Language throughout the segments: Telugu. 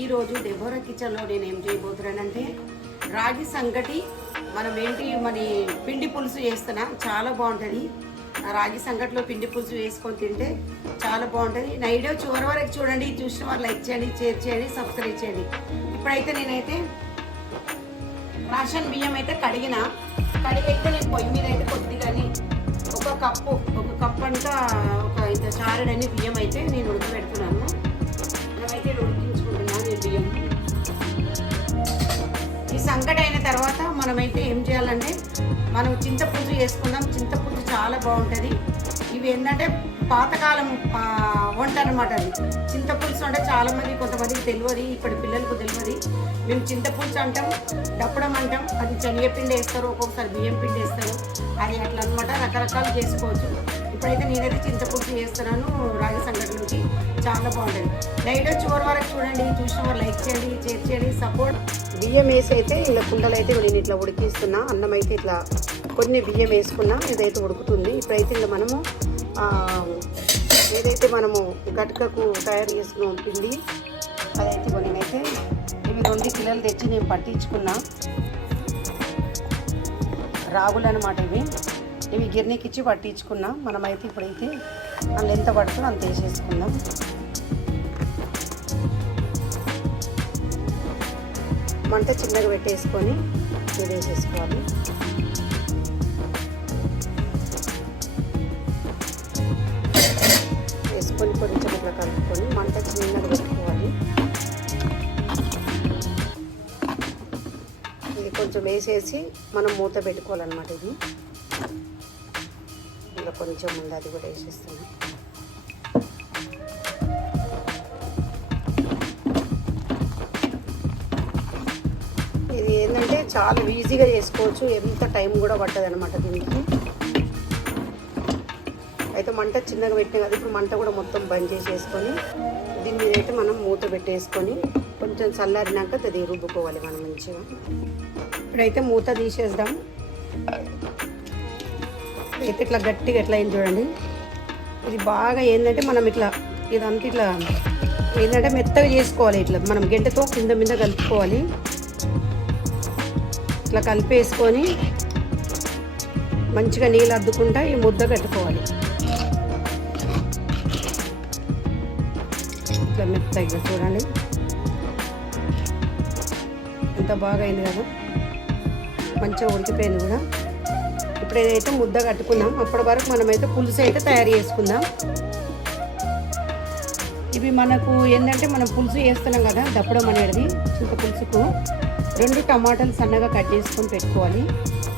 ఈరోజు డెబోరా కిచెన్లో నేను ఏం చేయబోతున్నానంటే రాగి సంగటి మనం ఏంటి మరి పిండి పులుసు వేస్తున్నా చాలా బాగుంటుంది. ఆ రాగి సంగటిలో పిండి పులుసు వేసుకొని తింటే చాలా బాగుంటుంది. నా వీడియో చివరి వరకు చూడండి. చూసిన వారు లైక్ చేయండి షేర్ చేయండి సబ్స్క్రైబ్ చేయండి. ఇప్పుడైతే నేనైతే రేషన్ బియ్యం అయితే కడిగిన. కడిగి అయితే నేను పొయ్యి మీద అయితే కొద్దిగాని ఒక కప్పు ఒక కప్పు అంతా ఒక ఇంత చారడని బియ్యం అయితే నేను ఉడకబెడుతున్నాను. మనమైతే ఉడికి సంకటి అయిన తర్వాత మనమైతే ఏం చేయాలంటే మనం చింతపులుసు చేసుకుందాం చింతపులుసు చాలా బాగుంటుంది. ఇవి ఏంటంటే పాతకాలం వంట అనమాట అది. చింతపులుసు అంటే చాలామంది కొంతమందికి తెలియదు ఇప్పటి పిల్లలకు తెలియదు మేము చింతపులుసు అంటాం డప్పడం అంటాం. అది శనగపిండి వేస్తారు ఒక్కొక్కసారి బియ్యం పిండి వేస్తారు. అది అట్లా అనమాట రకరకాలు చేసుకోవచ్చు. ఇప్పుడైతే నేనైతే చింతపులుసు చేస్తున్నాను. రాగి సంఘటనకి చాలా బాగుంటుంది. లైట్ చివరి వరకు చూడండి చూసిన వారు లైక్ చేయండి షేర్ చేయండి సపోర్ట్ బియ్యం వేసి అయితే ఇలా కుండలు అయితే నేను ఇట్లా ఉడికిస్తున్నా. అన్నం అయితే ఇట్లా కొన్ని బియ్యం వేసుకున్నా ఇదైతే ఉడుకుతుంది. ఇప్పుడైతే ఇలా మనము ఏదైతే మనము గట్కకు తయారు చేసుకున్నాం పిండి అదైతే కొన్ని అయితే ఇవి రెండు కిలోలు తెచ్చి నేను పట్టించుకున్నా. రాగులు అనమాట ఇవి. ఇవి గిర్నీకి ఇచ్చి పట్టించుకున్నా. మనమైతే ఇప్పుడైతే అందులో ఎంత పడుతుందో అంత వేసేసుకుందాం. మంట చిన్నగా పెట్టేసుకొని ఇది వేసేసుకోవాలి. వేసుకొని కొంచెం ఇట్లా కలుపుకొని మంట చిన్నగా పెట్టుకోవాలి. ఇది కొంచెం వేసేసి మనం మూత పెట్టుకోవాలన్నమాట ఇది. కొంచెం ఉంది అది కూడా వేసేస్తుంది ఇది ఏంటంటే చాలా ఈజీగా చేసుకోవచ్చు. ఎంత టైం కూడా పట్టదు అనమాట దీనికి. అయితే మంట చిన్నగా పెట్టినా కదా ఇప్పుడు మంట కూడా మొత్తం బంద్ చేసేసుకొని దీని మీద అయితే మనం మూత పెట్టేసుకొని కొంచెం చల్లారినాక అది రుబ్బుకోవాలి మనం మంచిగా. ఇప్పుడైతే మూత తీసేద్దాం. అయితే ఇట్లా గట్టిగా ఎట్లా అయింది చూడండి. ఇది బాగా ఏంటంటే మనం ఇట్లా ఇదంతా ఇట్లా ఏంటంటే మెత్తగా చేసుకోవాలి ఇట్లా. మనం గెడ్డతో కింద మీద కలుపుకోవాలి. ఇట్లా కలిపేసుకొని మంచిగా నీళ్ళు అద్దుకుంటా ఈ ముద్ద కట్టుకోవాలి. ఇట్లా మెత్తగా చూడండి. ఎంత బాగా అయింది కదా. మంచిగా ఉడికిపోయింది కూడా. ఇప్పుడు ఏదైతే ముద్ద కట్టుకున్నాం అప్పటి వరకు మనమైతే పులుసు అయితే తయారు చేసుకుందాం. ఇవి మనకు ఏంటంటే మనం పులుసు చేస్తున్నాం కదా దప్పడం అనేది చింత పులుసుకు రెండు టమాటాలు సన్నగా కట్ చేసుకొని పెట్టుకోవాలి.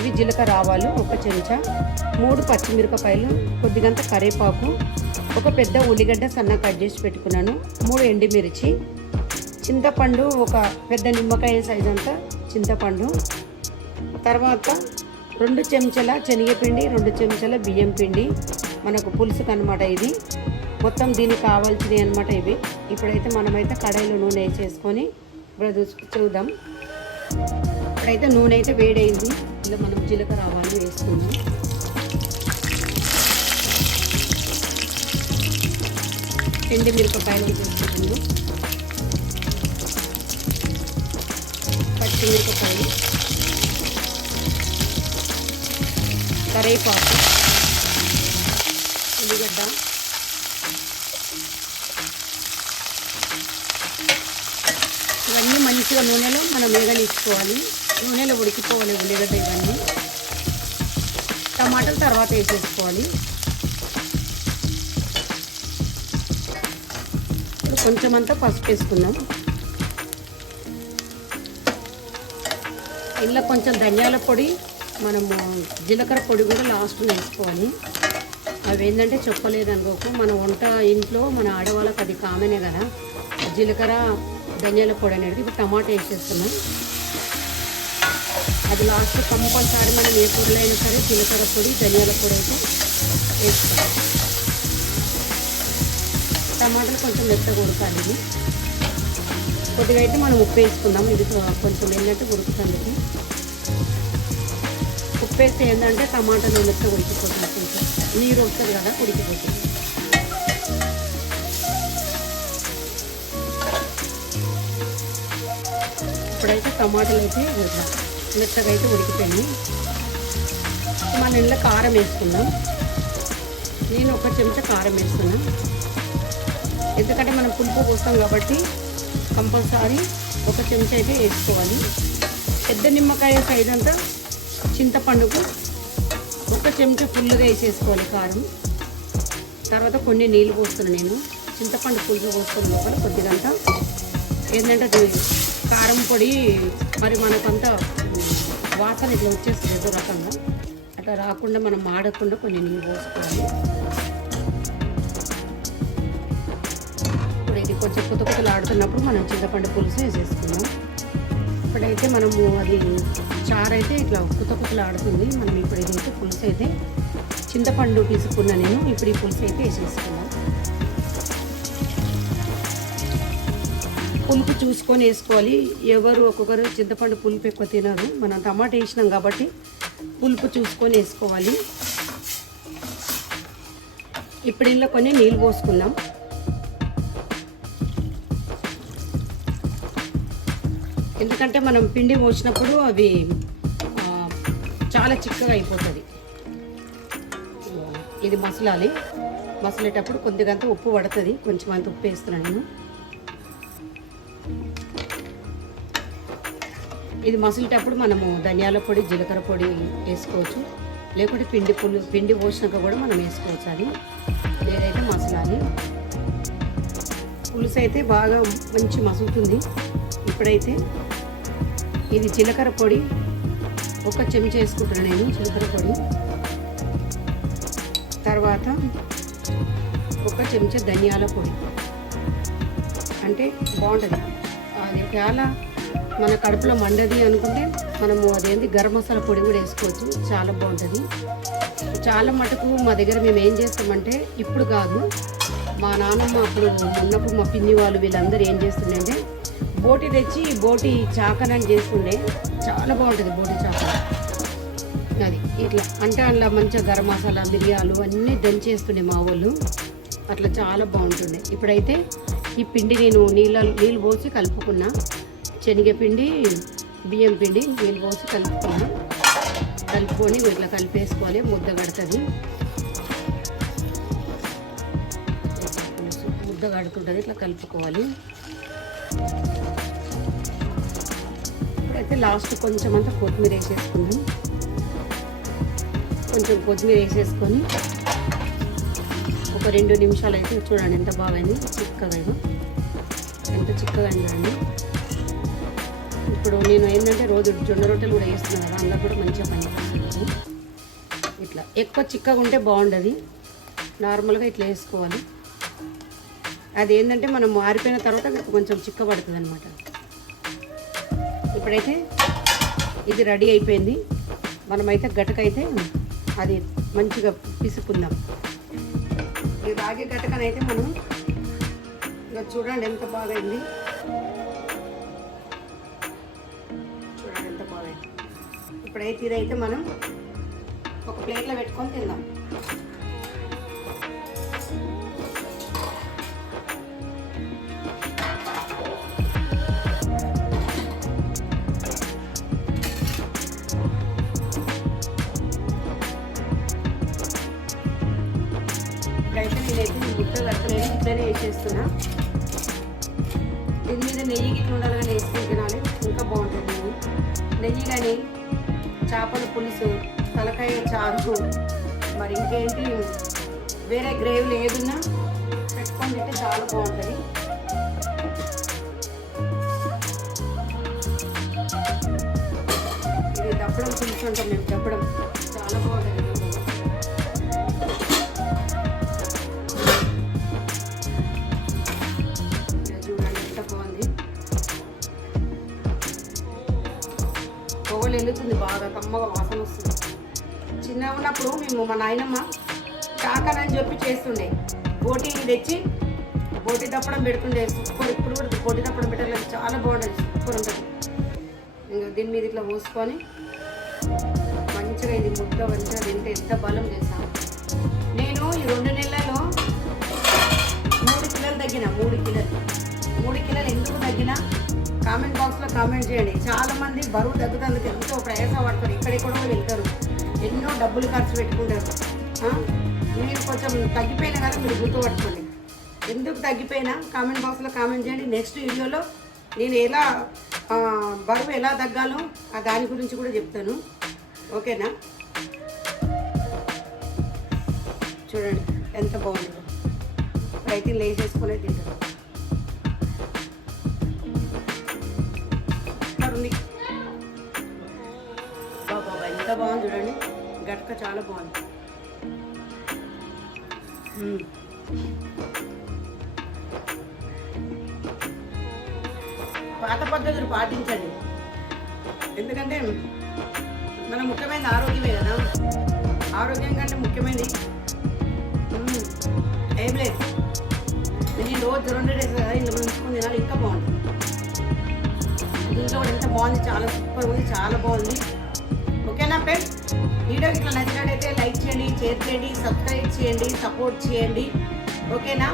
ఇవి జీలకర్ర ఆవాలు ఒక చెంచా మూడు పచ్చిమిరపకాయలు కొద్దిగంత కరివేపాకు ఒక పెద్ద ఉల్లిగడ్డ సన్నగా కట్ చేసి పెట్టుకున్నాను మూడు ఎండిమిర్చి చింతపండు ఒక పెద్ద నిమ్మకాయ సైజ్ అంతా చింతపండు తర్వాత రెండు చెంచాల శనగపిండి రెండు చెంచాల బియ్యం పిండి. మనకు పులుసుకు అనమాట ఇది. మొత్తం దీనికి కావాల్సినవి అనమాట ఇవి. ఇప్పుడైతే మనమైతే కడాయిలో నూనె వేసేసుకొని ఇప్పుడు చూద్దాం. ఇప్పుడైతే నూనె అయితే వేడైంది. ఇలా మనం జీలకర్ర ఆవాలు వేసుకుందాం. పిండి మిరపకాయలు వేసేసుకుందాం పచ్చిమిరపకాయలు. కరేపాకు ఉల్లిగడ్డ ఇవన్నీ మంచిగా నూనెలో మనం వేగనిచ్చుకోవాలి. నూనెలో ఉడికిపోవాలి ఉల్లిగడ్డ ఇవన్నీ. టమాటాలు తర్వాత వేసేసుకోవాలి. ఇప్పుడు కొంచెం అంతా పసుపు వేసుకుందాం. ఇలా కొంచెం ధనియాల పొడి మనము జీలకర్ర పొడి కూడా లాస్ట్ వేసుకోవాలి. అవి ఏంటంటే చెప్పలేదు అనుకోకు. మన వంట ఇంట్లో మన ఆడవాళ్ళకి అది కామనే కదా. జీలకర్ర ధనియాల పొడి అనేది ఇప్పుడు టమాటా వేసేస్తున్నాం. అది లాస్ట్ కంపల్సరీ మనం ఏ కూరలో అయినా సరే జీలకర్ర పొడి ధనియాల పొడి అయితే వేసుకోవాలి. టమాటాలు కొంచెం మెత్తగా ఉడకాలి ఇది కొద్దిగా అయితే మనం ఉప్పు వేసుకుందాం. ఇది కొంచెం ఏంటంటే ఉడుకుతుంది. ఉప్పేస్తే ఏంటంటే టమాటా నూనెతో ఉడికిపోతుంది కొంచెం. నీరు వస్తుంది కదా ఉడికిపోతుంది. ఇప్పుడైతే టమాటాలు అయితే ఇట్లా మెత్తగా అయితే ఉడికిపోయింది మన ఇంట్లో కారం వేసుకున్నాం నేను ఒక చెంచా కారం వేసుకున్నాను. ఎందుకంటే మనం పులుపు పోస్తాం కాబట్టి కంపల్సరీ ఒక చెంచా అయితే వేసుకోవాలి. పెద్ద నిమ్మకాయ సైజ్ అంతా చింతపండుకు ఒక చెంచా ఫుల్గా వేసేసుకోవాలి కారం. తర్వాత కొన్ని నీళ్ళు పోస్తున్నాను నేను. చింతపండు పులుసు పోస్తున్న లోపల కొద్దిగంట ఏంటంటే అది కారం పొడి మరి మనకంత వాసన ఇట్లా వచ్చేస్తుంది ఏదో రకంగా. అట్లా రాకుండా మనం మాడకుండా కొన్ని నీళ్ళు పోసుకోవాలి. ఇప్పుడు ఇది కొంచెం కుత కుతలు ఆడుతున్నప్పుడు మనం చింతపండు పులుసు వేసేసుకున్నాం ఇప్పుడైతే మనము అది చారు అయితే ఇట్లా కుత కుతలాడుతుంది. మనం ఇప్పుడు ఇదైతే పులుసు అయితే చింతపండు తీసుకున్నా నేను. ఇప్పుడు ఈ పులుసు అయితే వేసేసుకున్నాను పులుపు చూసుకొని వేసుకోవాలి. ఎవరు ఒక్కొక్కరు చింతపండు పులుపు ఎక్కువ తినరు. మనం టమాటా వేసినాం కాబట్టి పులుపు చూసుకొని వేసుకోవాలి. ఇప్పుడు ఇందులో కొన్ని నీళ్ళు పోసుకుందాం. ఎందుకంటే మనం పిండి పోసినప్పుడు అవి చాలా చిక్కగా అయిపోతుంది. ఇది మసలాలి. మసలేటప్పుడు కొద్దిగా ఉప్పు పడుతుంది. కొంచెం అంత ఉప్పు వేస్తున్నాను నేను. ఇది మసిలేటప్పుడు మనము ధనియాల పొడి జీలకర్ర పొడి వేసుకోవచ్చు. లేకుంటే పిండి పులు పిండి పోసినాక కూడా మనం వేసుకోవచ్చు అది. లేదైతే మసలాలి. పులుసు అయితే బాగా మంచి మసులుతుంది. ఇప్పుడైతే ఇది జీలకర్ర పొడి. ఒక చెంచా వేసుకుంటాను నేను జీలకర్ర పొడి. తర్వాత ఒక చెంచా ధనియాల పొడి. అంటే బాగుంటుంది. అది చాలా మన కడుపులో మండది అనుకుంటే మనము అదేంటి గరం మసాలా పొడి కూడా వేసుకోవచ్చు. చాలా బాగుంటుంది. చాలా మటుకు మా దగ్గర మేము ఏం చేస్తామంటే ఇప్పుడు కాదు మా నాన్నమ్మ అప్పుడు ఉన్నప్పుడు మా పిన్ని వాళ్ళు వీళ్ళందరూ ఏం చేస్తుండే అంటే బోటి తెచ్చి బోటి చాకనని చేస్తుండే చాలా బాగుంటుంది బోటి చాకన. అది ఇట్లా అంటే అందులో మంచిగా గరం మసాలా మిరియాలు అన్నీ దంచేస్తుండే మా వాళ్ళు. అట్లా చాలా బాగుంటుండే. ఇప్పుడైతే ఈ పిండి నేను నీళ్ళ నీళ్ళు పోసి కలుపుకున్నా. శనగపిండి బియ్యం పిండి నీళ్ళు పోసి కలుపుకున్నా. కలుపుకొని ఇట్లా కలిపేసుకోవాలి ముద్ద కడుతుంది. ముద్ద కడుతుంటుంది ఇట్లా కలుపుకోవాలి. అయితే లాస్ట్ కొంచెం అంతా కొత్తిమీర వేసేసుకున్నాం కొంచెం కొత్తిమీర వేసేసుకొని ఒక రెండు నిమిషాలు అయితే చూడండి ఎంత బాగైంది చిక్కగా ఎంత చిక్కగా అయిందండి ఇప్పుడు నేను ఏంటంటే రోజు జొన్న రొట్టెలు కూడా వేస్తున్నాను కదా అందులో కూడా మంచిగా పనిచేస్తుంది. ఇట్లా ఎక్కువ చిక్కగా ఉంటే బాగుండదు. నార్మల్గా ఇట్లా వేసుకోవాలి. అది ఏంటంటే మనం మారిపోయిన తర్వాత కొంచెం చిక్కబడుతుంది అనమాట ఇప్పుడైతే ఇది రెడీ అయిపోయింది. మనమైతే గటకైతే అది మంచిగా పిసుకుందాం. ఈ రాగి గటకనైతే మనం ఇంకా చూడండి ఎంత బాగైంది. చూడండి ఎంత బాగైంది. ఇప్పుడైతే ఇదైతే మనం ఒక ప్లేట్లో పెట్టుకొని తిందాం. నేనైతే ఈ కట్టలేదు ఇట్లనే వేసేస్తున్నా. దీని మీద నెయ్యి గిట్ల ఉండాలి కానీ వేసుకుని తినాలి. ఇంకా బాగుంటుంది నెయ్యి నెయ్యి కానీ చేపల పులుసు తలకాయ చారు మరి ఇంకేంటి? వేరే గ్రేవీలు ఏదున్నా పెట్టుకొని తింటే చాలా బాగుంటుంది. ఇది దప్పడం పులుసు అంటాం మేము దప్పడం. చాలా బాగుంటుంది. పొగలు వెళ్తుంది బాగా కమ్మగా వాసన వస్తుంది. చిన్నగా ఉన్నప్పుడు మేము మా నాయనమ్మ కాకనని చెప్పి చేస్తుండే. బోటీని తెచ్చి బోటి తప్పడం పెడుతుండే. సూపర్ ఇప్పుడు కూడా బోటి తప్పడం పెట్టలేదు చాలా బాగుంటుంది. సూపర్ ఉంటుంది. ఇంకా దీని మీద ఇట్లా పోసుకొని మంచిగా ఇది ముద్ద మంచిగా తింటే ఎంత బలం చేస్తాం నేను ఈ రెండు నెలల్లో మూడు కిలోలు తగ్గిన మూడు కిలోలు. మూడు కిలోలు ఎందుకు తగ్గిన కామెంట్ బాక్స్లో కామెంట్ చేయండి. చాలామంది బరువు తగ్గుతందుకు ఎంతో ప్రయాస పడతారు ఎక్కడెక్కడో వెళ్తారు. ఎన్నో డబ్బులు ఖర్చు పెట్టుకుంటారు. మీరు కొంచెం తగ్గిపోయినా కదా మీరు గుర్తుపట్టుకోండి. ఎందుకు తగ్గిపోయినా కామెంట్ బాక్స్లో కామెంట్ చేయండి. నెక్స్ట్ వీడియోలో నేను ఎలా బరువు ఎలా తగ్గాలో ఆ దాని గురించి కూడా చెప్తాను. ఓకేనా? చూడండి ఎంత బాగుంది. ఇప్పుడైతే లేచేసుకునే తింటారు. ఎంత బాగుంది చూడండి. గట్క చాలా బాగుంది. పాత పద్ధతులు పాటించండి. ఎందుకంటే మన ముఖ్యమైనది ఆరోగ్యమే కదా. ఆరోగ్యం కంటే ముఖ్యమైనది. ఏం లేదు. నేను రోజు రెండు డేస్ కదా ఇంట్లో ఉంచుకుని తినాలి ఇంకా బాగుంటుంది. ఇంట్లో ఎంత బాగుంది చాలా సూపర్ ఉంది చాలా బాగుంది. ఓకేనా ఫ్రెండ్స్? వీడియో ఇట్లా నచ్చినట్టయితే లైక్ చేయండి షేర్ చేయండి సబ్స్క్రైబ్ చేయండి సపోర్ట్ చేయండి. ఓకేనా?